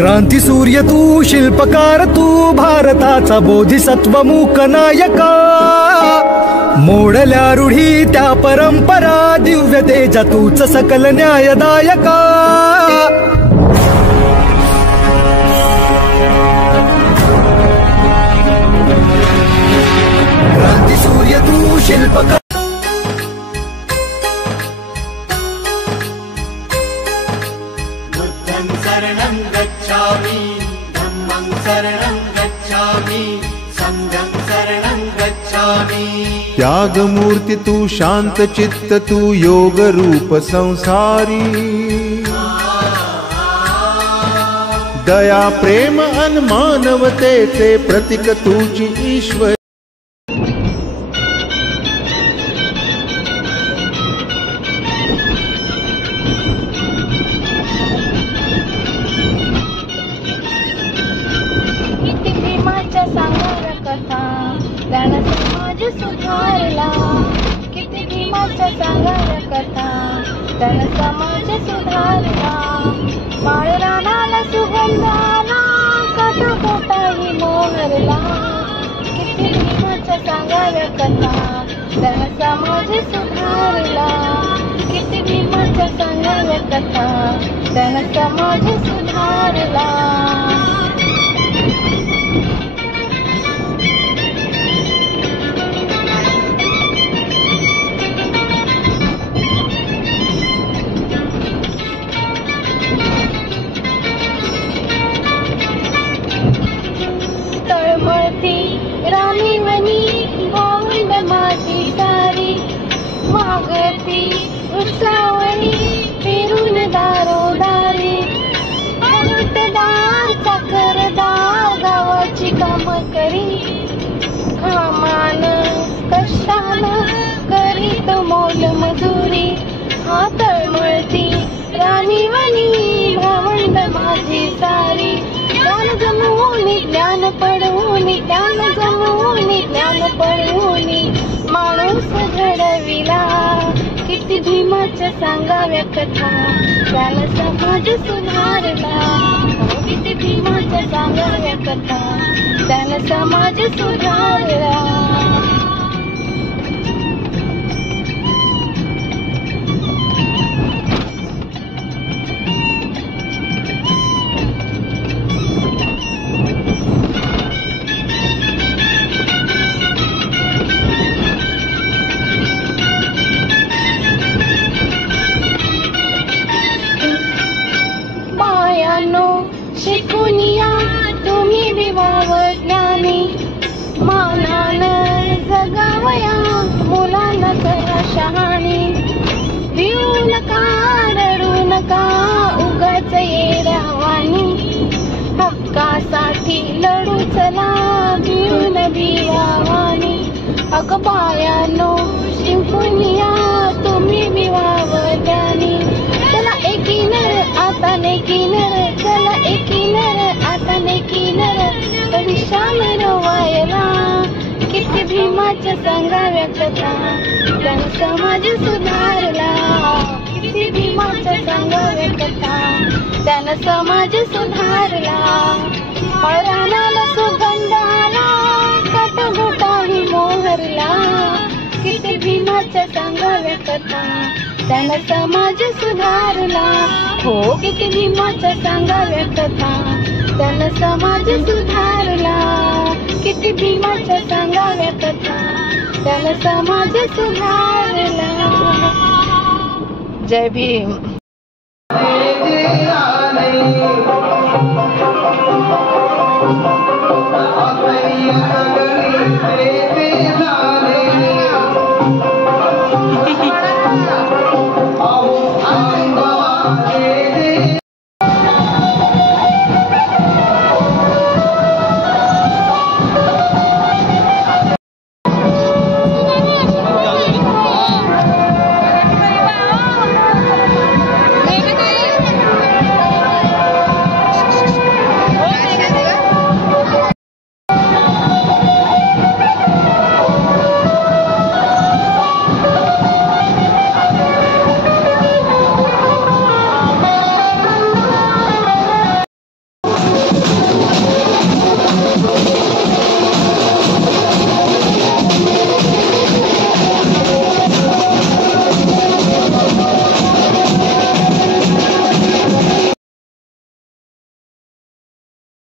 क्रांती सूर्य तू, शिल्पकार तू, भारताचा बोधिसत्व मूक नायका. मोडल्या रूढी त्या परंपरा, दिव्य तेजा तूच सकल न्यायदायका. क्रांती सूर्य तू, शिल्पकार. बुद्धं शरणं गच्छामि, धम्मं शरणं गच्छामि, संघं शरणं गच्छामि. त्यागमूर्ती तू, शांत चित्त तू, योग रूप संसारी. दया प्रेम अन मानवतेचे प्रतीक तुझी ईश्वर. त्यानं समाज सुधारला. किती भीमाच्या सांगाव्या कथा, त्यानं समाज सुधारला. माळरानाला सुगंध आला, काठाकोटाही मोहरला. किती भीमाच्या सांगाव्या कथा, त्यानं समाज सुधारला. किती भीमाच्या सांगाव्या कथा, त्यानं समाज सुधारला. राणीवनी भावंड माझी सारी, मागती उत्सावणी फिरून दारोदारी. आमटदार साखरदार गावाची काम करी, घामान कष्टान करीत मोल मजुरी. हा तळमळती राणीवनी भावंड माझी सारी. ज्ञान जमवून ज्ञान पडवून, ज्ञान जमवून ज्ञान पडवून माणूस घडविला. किती भीमाच्या सांगाव्या कथा, त्यानं समाज सुधारला. किती भीमाच्या सांगाव्या कथा, त्यानं समाज सुधारला. शिकून या तुम्ही विवाह ज्ञानी, मानानं जगावया मुलांना करा शहाणी. भिऊ नका रडू नका उगाच येड्यावानी, हक्कासाठी लढू चला भिऊन भिवावानी. अगं बायानो शिकून या तुम्ही विवाह ज्ञानी. चला एकीनर आता नेकीनर, चला एकीनर आता नेकीनर, परिश्रम रवायला. किती भीमाच्या सांगाव्या कथा, त्यानं समाज सुधारला. किती भीमाच्या सांगाव्या कथा, त्यानं समाज सुधारला. मळरानाला सुगंध आला, काठाकोटाही मोहरला. किती भीमाच्या सांगाव्या कथा, त्यानं समाज सुधारला. हो किती भीमाच्या सांगाव्या कथा, त्यानं समाज सुधारला. किती भीमाच्या सांगाव्या कथा, त्यानं समाज सुधारला. जय भीम.